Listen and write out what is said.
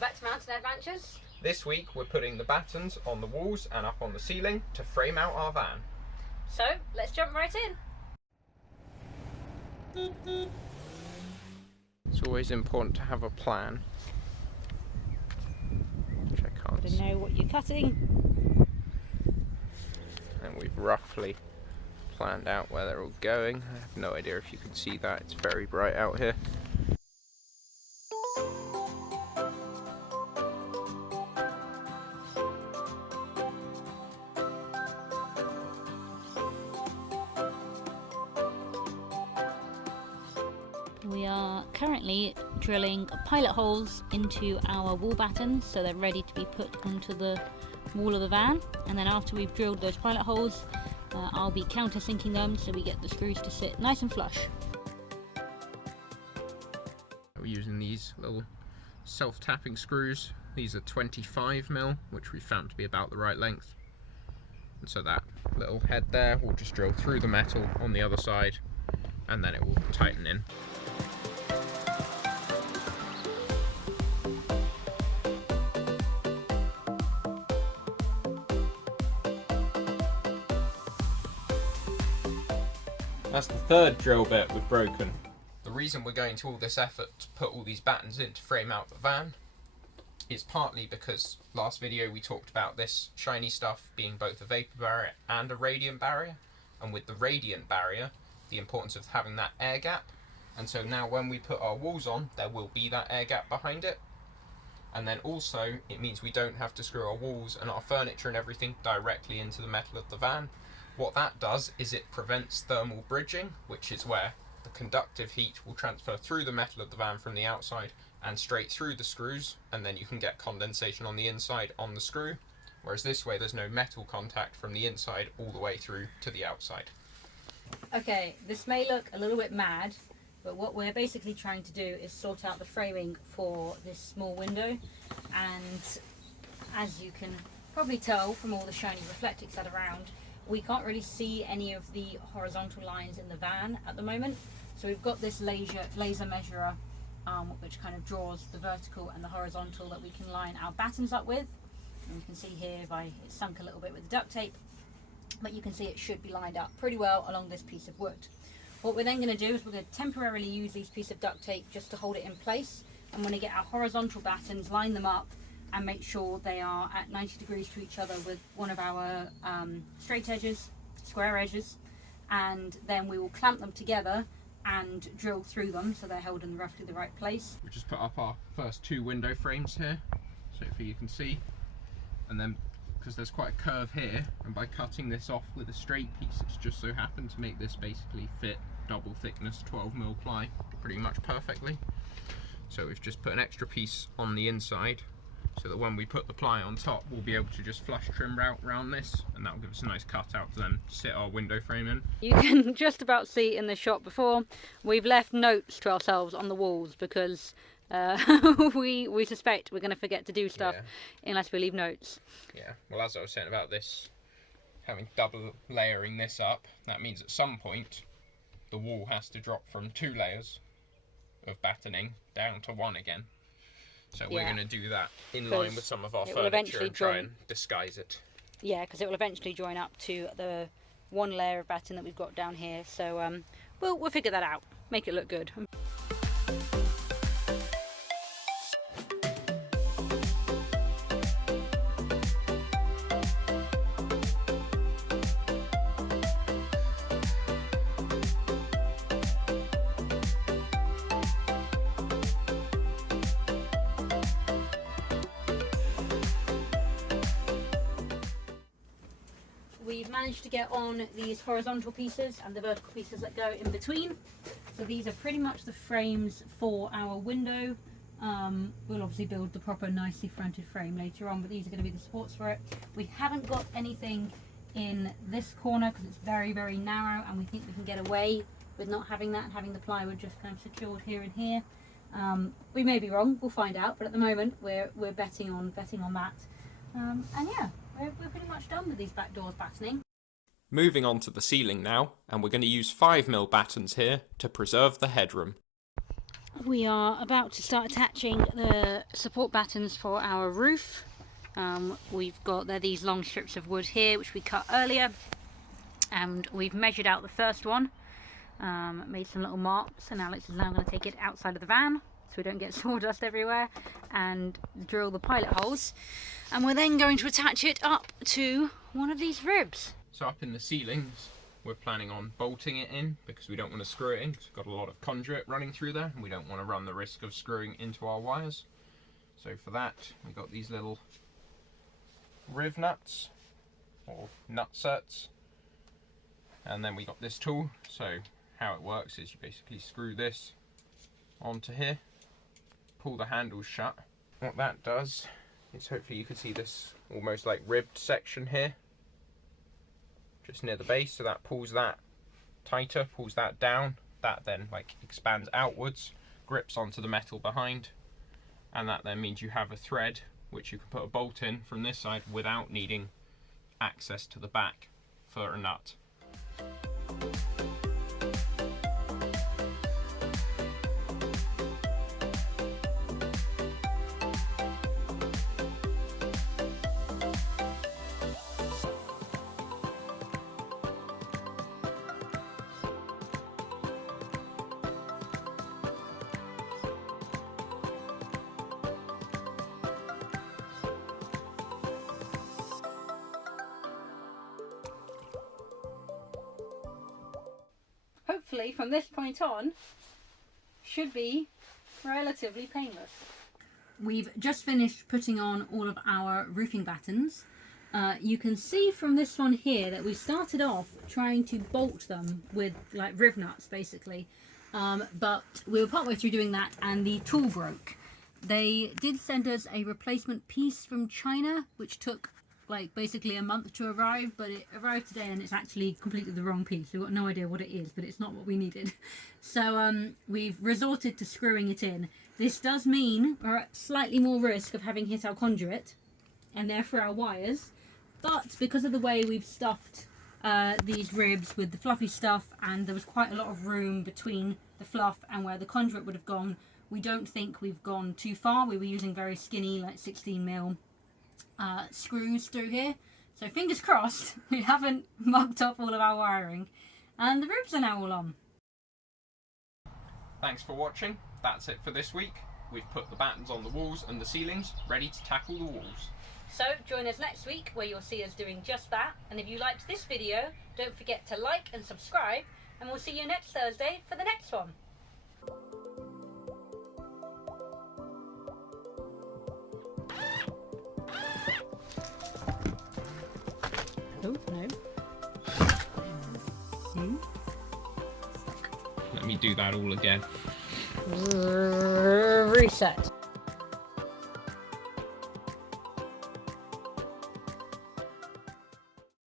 welcome back to Mountain Adventures. This week we're putting the battens on the walls and up on the ceiling to frame out our van. So let's jump right in. It's always important to have a plan, which I can't To know what you're cutting. And we've roughly planned out where they're all going. I have no idea if you can see that, it's very bright out here. We are currently drilling pilot holes into our wall battens so they're ready to be put onto the wall of the van, and then after we've drilled those pilot holes I'll be countersinking them so we get the screws to sit nice and flush. We're using these little self-tapping screws. These are 25mm, which we found to be about the right length. And so that little head there will just drill through the metal on the other side and then it will tighten in. That's the third drill bit we've broken. The reason we're going to all this effort to put all these battens in to frame out the van is partly because last video we talked about this shiny stuff being both a vapor barrier and a radiant barrier, and with the radiant barrier the importance of having that air gap, and so now when we put our walls on there will be that air gap behind it, and then also it means we don't have to screw our walls and our furniture and everything directly into the metal of the van. What that does is it prevents thermal bridging, which is where the conductive heat will transfer through the metal of the van from the outside and straight through the screws, and then you can get condensation on the inside on the screw, whereas this way there's no metal contact from the inside all the way through to the outside. Okay, this may look a little bit mad, but what we're basically trying to do is sort out the framing for this small window, and as you can probably tell from all the shiny reflectix that are around, we can't really see any of the horizontal lines in the van at the moment. So we've got this laser measurer which kind of draws the vertical and the horizontal that we can line our battens up with. And you can see here it's sunk a little bit with the duct tape, but you can see it should be lined up pretty well along this piece of wood. What we're then going to do is we're going to temporarily use these pieces of duct tape just to hold it in place. I'm going to get our horizontal battens, line them up and make sure they are at 90 degrees to each other with one of our straight edges, square edges, and then we will clamp them together and drill through them so they're held in roughly the right place. We just put up our first two window frames here, so hopefully you can see, and then because there's quite a curve here, and by cutting this off with a straight piece it's just so happened to make this basically fit double thickness 12mm ply pretty much perfectly. So we've just put an extra piece on the inside so that when we put the ply on top we'll be able to just flush trim round this, and that will give us a nice cutout to then sit our window frame in. You can just about see in the shot before we've left notes to ourselves on the walls because we suspect we're going to forget to do stuff unless we leave notes. Yeah, well, as I was saying about this, having double layering this up, that means at some point the wall has to drop from 2 layers of battening down to 1 again. So we're going to do that in line with some of our furniture and try and disguise it. Yeah, because it will eventually join up to the 1 layer of batten that we've got down here. So we'll figure that out, make it look good. We've managed to get on these horizontal pieces and the vertical pieces that go in between. So these are pretty much the frames for our window. We'll obviously build the proper nicely fronted frame later on, but these are going to be the supports for it. We haven't got anything in this corner because it's very, very narrow, and we think we can get away with not having that and having the plywood just kind of secured here and here. We may be wrong, we'll find out, but at the moment we're betting on that. And yeah, we're pretty much done with these back doors battening. Moving on to the ceiling now, and we're going to use 5mm battens here to preserve the headroom. We are about to start attaching the support battens for our roof. We've got these long strips of wood here which we cut earlier, and we've measured out the first one, made some little marks, and Alex is now going to take it outside of the van so we don't get sawdust everywhere, and drill the pilot holes, and we're then going to attach it up to one of these ribs. So up in the ceilings we're planning on bolting it in because we don't want to screw it in, because we've got a lot of conduit running through there and we don't want to run the risk of screwing into our wires. So for that we've got these little rivnuts or nutserts, and then we got this tool. So how it works is you basically screw this onto here, pull the handles shut. What that does is, hopefully you can see this almost like ribbed section here just near the base, so that pulls that tighter, pulls that down, that then like expands outwards, grips onto the metal behind, and that then means you have a thread which you can put a bolt in from this side without needing access to the back for a nut. Hopefully from this point on should be relatively painless. We've just finished putting on all of our roofing battens. You can see from this one here that we started off trying to bolt them with like rivnuts basically, but we were partway through doing that and the tool broke. They did send us a replacement piece from China which took like basically a month to arrive, but it arrived today and it's actually completely the wrong piece. We've got no idea what it is, but it's not what we needed. So we've resorted to screwing it in. This does mean we're at slightly more risk of having hit our conduit and therefore our wires, but because of the way we've stuffed these ribs with the fluffy stuff, and there was quite a lot of room between the fluff and where the conduit would have gone, we don't think we've gone too far. We were using very skinny, like 16mm screws through here, so fingers crossed we haven't mugged up all of our wiring, and the ribs are now all on. Thanks for watching. That's it for this week. We've put the battens on the walls and the ceilings, ready to tackle the walls. So join us next week where you'll see us doing just that, and if you liked this video, don't forget to like and subscribe, and we'll see you next Thursday for the next one. Oh, no. Let me do that all again. Reset.